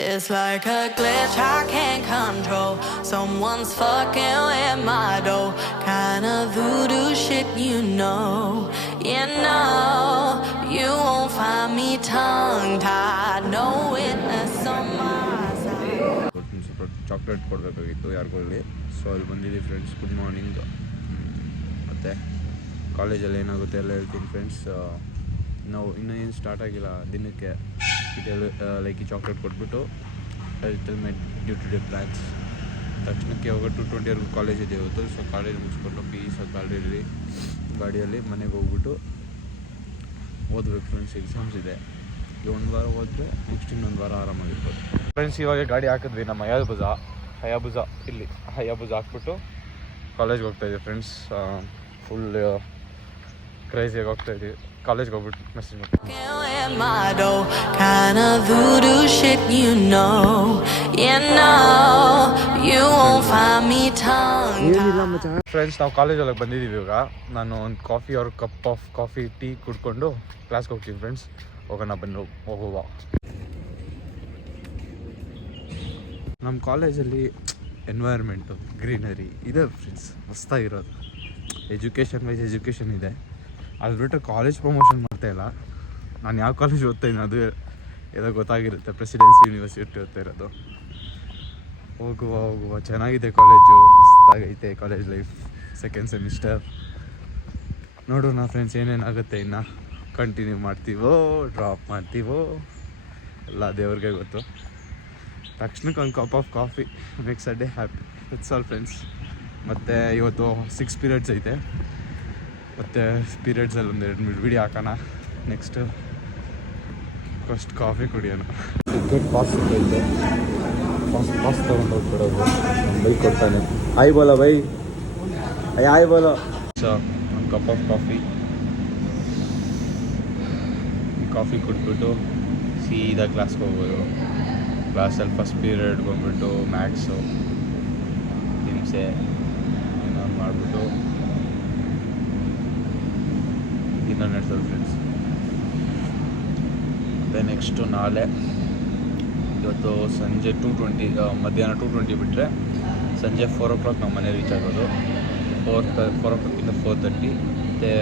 It's like a glitch I can't control. Someone's fucking with my dough. Kind of voodoo shit, you know. You know, you won't find me tongue-tied. No witness on my side. ಸ್ವಲ್ಪ chocolate ಕೊಡಬೇಕಾಗಿತ್ತು ಯಾರಿಗೊಳ್ಳಿ. So ಅಲ್ಲಿ ಬಂದಿದ್ದೀವಿ friends. Good morning. ಮತ್ತು ಕಾಲೇಜಲ್ಲಿ ಏನಾಗುತ್ತೆ ಎಲ್ಲ ಹೇಳ್ತೀನಿ friends. ನಾವು ಇನ್ನೂ ಏನು ಸ್ಟಾರ್ಟ್ ಆಗಿಲ್ಲ ದಿನಕ್ಕೆ. ಲೈಕ್ ಈ ಚಾಕ್ಲೇಟ್ ಕೊಟ್ಬಿಟ್ಟು tell my due today plans. ತಕ್ಷಣಕ್ಕೆ ಹೋಗೋ 2:20ವರೆಗೂ ಕಾಲೇಜ್ ಇದೆ ಇವತ್ತು. ಸೊ ಕಾಲೇಜ್ ಮುಗಿಸ್ಕೊಂಡು ಪೀಸಾಗಿ ಗಾಡಿಯಲ್ಲಿ ಮನೆಗೆ ಹೋಗ್ಬಿಟ್ಟು ಓದಬೇಕು ಫ್ರೆಂಡ್ಸ್. ಎಕ್ಸಾಮ್ಸ್ ಇದೆ. ಒಂದು ವಾರ ಹೋದರೆ ನೆಕ್ಸ್ಟ್ ಇನ್ನೊಂದು ವಾರ ಆರಾಮಾಗಿರ್ಬೋದು ಫ್ರೆಂಡ್ಸ್. ಇವಾಗ ಗಾಡಿ ಹಾಕಿದ್ವಿ ನಮ್ಮ ಹಯಾಬುಜಾ ಇಲ್ಲಿ ಹಾಕ್ಬಿಟ್ಟು ಕಾಲೇಜ್ಗೆ ಹೋಗ್ತಾಯಿದ್ವಿ ಫ್ರೆಂಡ್ಸ್. ಫುಲ್ ಕ್ರೇಜಿಯಾಗಿ ಹೋಗ್ತಾಯಿದ್ವಿ. ಕಾಲೇಜ್ಗೆ ಹೋಗ್ಬಿಟ್ಟು ಮೆಸೇಜ್ ಮಾಡ್ತೀವಿ. ಫ್ರೆಂಡ್ಸ್ ನಾವು ಕಾಲೇಜ್ ಒಳಗೆ ಬಂದಿದ್ದೀವಿ ಇವಾಗ. ನಾನು ಒಂದು ಕಾಫಿ ಅವ್ರ ಕಪ್ ಆಫ್ ಕಾಫಿ ಟೀ ಕುಡ್ಕೊಂಡು ಕ್ಲಾಸ್ಗೆ ಹೋಗ್ತೀನಿ ಫ್ರೆಂಡ್ಸ್. ಹೋಗೋಣ ಬನ್ನಿ ಹೋಗುವ. ನಮ್ಮ ಕಾಲೇಜಲ್ಲಿ ಎನ್ವೈರ್ಮೆಂಟು ಗ್ರೀನರಿ ಇದೆ ಫ್ರೆಂಡ್ಸ್. ಮಸ್ತಾಗಿರೋದು. ಎಜುಕೇಷನ್ ಇದೆ. ಅದು ಬಿಟ್ಟರೆ ಕಾಲೇಜ್ ಪ್ರಮೋಷನ್ ಮಾಡ್ತಾಯಿಲ್ಲ. ನಾನು ಯಾವ ಕಾಲೇಜ್ ಓದ್ತಾಯಿದ್ದೀನಿ ಅದು ಏನೋ ಗೊತ್ತಾಗಿರುತ್ತೆ. ಪ್ರೆಸಿಡೆನ್ಸಿ ಯೂನಿವರ್ಸಿಟಿ ಓದ್ತಾ ಇರೋದು. ಹೋಗುವ ಚೆನ್ನಾಗಿದೆ ಕಾಲೇಜು. ಮಸ್ತಾಗೈತೆ ಕಾಲೇಜ್ ಲೈಫ್. ಸೆಕೆಂಡ್ ಸೆಮಿಸ್ಟರ್ ನೋಡೋಣ ಫ್ರೆಂಡ್ಸ್ ಏನೇನಾಗುತ್ತೆ. ಇನ್ನು ಕಂಟಿನ್ಯೂ ಮಾಡ್ತೀವೋ ಡ್ರಾಪ್ ಮಾಡ್ತೀವೋ ಎಲ್ಲ ದೇವ್ರಿಗೆ ಗೊತ್ತು. ತಕ್ಷಣಕ್ಕೆ ಒಂದು cup of coffee makes a day happy. It's all friends. ಮತ್ತು ಇವತ್ತು 6 ಪೀರಿಯಡ್ಸ್ ಐತೆ. ಮತ್ತು ಪೀರಿಯಡ್ಸಲ್ಲಿ ಒಂದು 2 ವಿಡಿಯೋ ಹಾಕೋಣ. ನೆಕ್ಸ್ಟು ಫಸ್ಟ್ ಕಾಫಿ ಕುಡಿಯೋಣ. ಟಿಕೆಟ್ ಪಾಸ್ ಸಿಕ್ಕೈತೆ. ಪಾಸ್ ತೊಗೊಂಡು ಹೋಗ್ಬಿಡೋದು. ನಮ್ಮ ಬೈಕ್ ಕೊಡ್ತಾನೆ. ಆಯ್ ಬೋಲೋ ಬೈ ಆಯ್ ಬೋಲೋ. ಸೊ ಒಂದು ಕಪ್ ಆಫ್ ಕಾಫಿ ಕುಡಿದ್ಬಿಟ್ಟು ಸೀದಾ ಕ್ಲಾಸ್ಗೆ ಹೋಗೋದು. ಕ್ಲಾಸಲ್ಲಿ ಫಸ್ಟ್ ಪೀರಿಯಡ್ ಬಂದ್ಬಿಟ್ಟು ಮ್ಯಾಥ್ಸು ಹಿಂಸೆ ಇನ್ನೊಂದು ಮಾಡಿಬಿಟ್ಟು ಇನ್ನೊಂದು ನಡೆಸೋದು ಫ್ರೆಂಡ್ಸ್. ಮತ್ತು ನೆಕ್ಸ್ಟು ನಾಳೆ ಇವತ್ತು ಸಂಜೆ 2:20 ಮಧ್ಯಾಹ್ನ 2:20 ಬಿಟ್ಟರೆ ಸಂಜೆ 4 o'clock ನಮ್ಮ ಮನೆ ರೀಚ್ ಆಗೋದು. 4 o'clock 4:30. ಮತ್ತು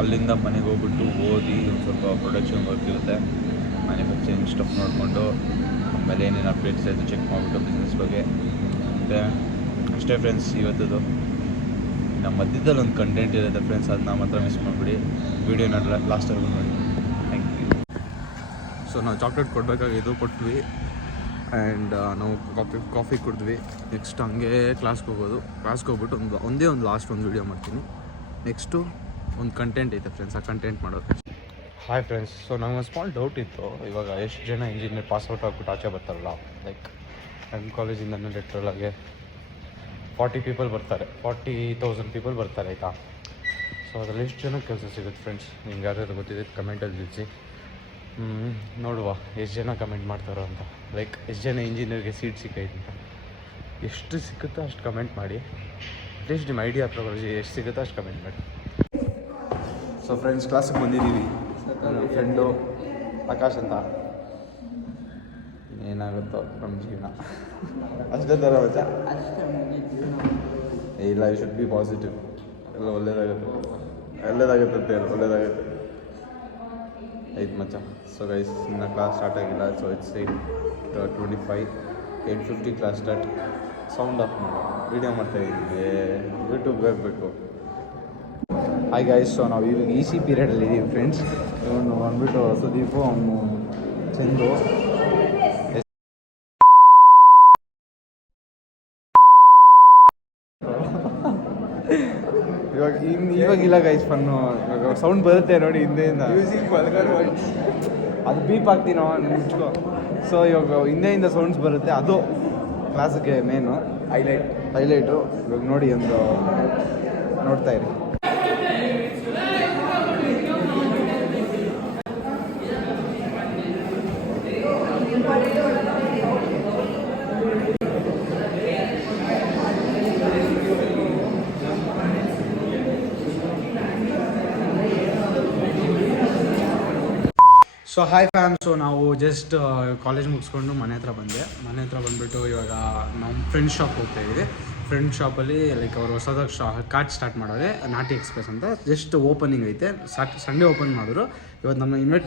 ಅಲ್ಲಿಂದ ಮನೆಗೆ ಹೋಗ್ಬಿಟ್ಟು ಓದಿ ಒಂದು ಸ್ವಲ್ಪ ಪ್ರೊಡಕ್ಷನ್ ವರ್ಕ್ ಇರುತ್ತೆ. ಮ್ಯಾನುಫ್ಯಾಕ್ಚರಿಂಗ್ ಸ್ಟಫ್ ನೋಡಿಕೊಂಡು ಆಮೇಲೆ ಏನೇನು ಅಪ್ಡೇಟ್ಸ್ ಆಯಿತು ಚೆಕ್ ಮಾಡಿಬಿಟ್ಟು ಬಿಸ್ನೆಸ್ ಬಗ್ಗೆ. ಮತ್ತು ಅಷ್ಟೇ ಫ್ರೆಂಡ್ಸ್ ಇವತ್ತದು. ನಮ್ಮ ಮಧ್ಯದಲ್ಲಿ ಒಂದು ಕಂಟೆಂಟ್ ಇರುತ್ತೆ ಫ್ರೆಂಡ್ಸ್. ಅದನ್ನ ಮಾತ್ರ ಮಿಸ್ ಮಾಡಿಬಿಡಿ. ವೀಡಿಯೋನ ಲಾಸ್ಟಲ್ಲಿ ನೋಡಿ. Thank you. ಸೊ ನಾವು ಚಾಕ್ಲೇಟ್ ಕೊಡಬೇಕಾಗಿದ್ದು ಕೊಟ್ವಿ. ಆ್ಯಂಡ್ ನಾವು ಕಾಫಿ ಕುಡಿದ್ವಿ. ನೆಕ್ಸ್ಟ್ ಹಂಗೆ ಕ್ಲಾಸ್ಗೆ ಹೋಗ್ಬಿಟ್ಟು ಒಂದೇ ಒಂದು ಲಾಸ್ಟ್ ಒಂದು ವೀಡಿಯೋ ಮಾಡ್ತೀನಿ. ನೆಕ್ಸ್ಟು ಒಂದು ಕಂಟೆಂಟ್ ಐತೆ ಫ್ರೆಂಡ್ಸ್. ಆ ಕಂಟೆಂಟ್ ಮಾಡೋದು. Hi friends. ಸೊ ನನಗೊಂದು ಸ್ಮಾಲ್ ಡೌಟ್ ಇತ್ತು. ಇವಾಗ ಎಷ್ಟು ಜನ ಇಂಜಿನಿಯರ್ ಪಾಸ್ಔಟ್ ಆಗ್ಬಿಟ್ಟು ಆಚೆ ಬರ್ತಾರಲ್ಲ, ಲೈಕ್ ನಮ್ಮ ಕಾಲೇಜಿಂದ ಲೆಟ್ರಲಾಗೆ 40 ಪೀಪಲ್ ಬರ್ತಾರೆ. 40,000 ಪೀಪಲ್ ಬರ್ತಾರೆ ಆಯಿತಾ. ಸೊ ಅದರಲ್ಲಿ ಎಷ್ಟು ಜನ ಕೆಲಸ ಸಿಗುತ್ತೆ ಫ್ರೆಂಡ್ಸ್? ನಿಮ್ಗೆ ಯಾರ್ಯಾರು ಗೊತ್ತಿದೆ ಕಮೆಂಟಲ್ಲಿ ತಿಳಿಸಿ. ನೋಡುವ ಎಷ್ಟು ಜನ ಕಮೆಂಟ್ ಮಾಡ್ತಾರೋ ಅಂತ. ಲೈಕ್ ಎಷ್ಟು ಜನ ಇಂಜಿನಿಯರ್ಗೆ ಸೀಟ್ ಸಿಕ್ಕೈತೆ ಅಂತ. ಎಷ್ಟು ಸಿಗುತ್ತೋ ಅಷ್ಟು ಕಮೆಂಟ್ ಮಾಡಿ. ಅಟ್ಲೀಸ್ಟ್ ನಿಮ್ಮ ಐಡಿಯಾ ಪ್ರಕಾರ ಎಷ್ಟು ಸಿಗುತ್ತೋ ಅಷ್ಟು ಕಮೆಂಟ್ ಮಾಡಿ. ಸೊ ಫ್ರೆಂಡ್ಸ್ ಕ್ಲಾಸಿಗೆ ಬಂದಿದ್ದೀವಿ. ನನ್ನ ಫ್ರೆಂಡು ಆಕಾಶ್ ಅಂತ. ಏನಾಗುತ್ತೋ ನಮ್ಮ ಜೀವನ ಅಷ್ಟೇ ಥರ ಮಚ್ಚ. ಇಲ್ಲ, ಯು ಶುಡ್ ಬಿ ಪಾಸಿಟಿವ್. ಎಲ್ಲ ಒಳ್ಳೇದಾಗುತ್ತೆ ಆಯ್ತು ಮಚ್ಚ. ಸೊ ಗೈಸ್ ಇನ್ನು ಕ್ಲಾಸ್ ಸ್ಟಾರ್ಟ್ ಆಗಿಲ್ಲ. So it's 8:25 8:50 class start. Sound of ಮಾಡಿ ವೀಡಿಯೋ ಮಾಡ್ತಾಯಿದ್ದೀವಿ. ಯೂಟ್ಯೂಬ್ಗೆ ಹೋಗಬೇಕು. Hi guys. ಸೊ ನಾವು ಇವಾಗ EC ಪೀರಿಯಡಲ್ಲಿ ಇದ್ದೀವಿ ಫ್ರೆಂಡ್ಸ್. ಇವನು ಬಂದ್ಬಿಟ್ಟು ಸುದೀಪು, ಅವನು ಚಂದು. ಇವಾಗಿಲ್ಲ ಗೈಸ್ ಫನ್ನು. ಇವಾಗ ಸೌಂಡ್ ಬರುತ್ತೆ ನೋಡಿ ಹಿಂದೆಯಿಂದ. ಅದು ಬೀಪ್ ಆಗ್ತೀನೋ ಮುಚ್ಕೋ. ಸೊ ಇವಾಗ ಹಿಂದೆಯಿಂದ ಸೌಂಡ್ಸ್ ಬರುತ್ತೆ. ಅದು ಕ್ಲಾಸಿಗೆ ಮೇನು ಹೈಲೈಟು. ಇವಾಗ ನೋಡಿ ಒಂದು ನೋಡ್ತಾ ಇರಿ. So hi fam. ಸೊ ನಾವು ಜಸ್ಟ್ ಕಾಲೇಜ್ ಮುಗಿಸ್ಕೊಂಡು ಮನೆ ಹತ್ರ ಬಂದುಬಿಟ್ಟು ಇವಾಗ ನಮ್ಮ ಫ್ರೆಂಡ್ ಶಾಪ್ ಹೋಗ್ತಾ ಇದ್ದೀವಿ. ಫ್ರೆಂಡ್ ಶಾಪಲ್ಲಿ ಲೈಕ್ ಅವರು ಹೊಸದಾಗಿ ಕಾರ್ಟ್ ಸ್ಟಾರ್ಟ್ ಮಾಡೋರೆ, ನಾಟಿ ಎಕ್ಸ್ಪ್ರೆಸ್ ಅಂತ. ಜಸ್ಟ್ ಓಪನಿಂಗ್ ಐತೆ, ಸಂಡೇ ಓಪನ್ ಮಾಡಿದ್ರು. ಇವತ್ತು ನಮ್ಮನ್ನ ಇನ್ವೈಟ್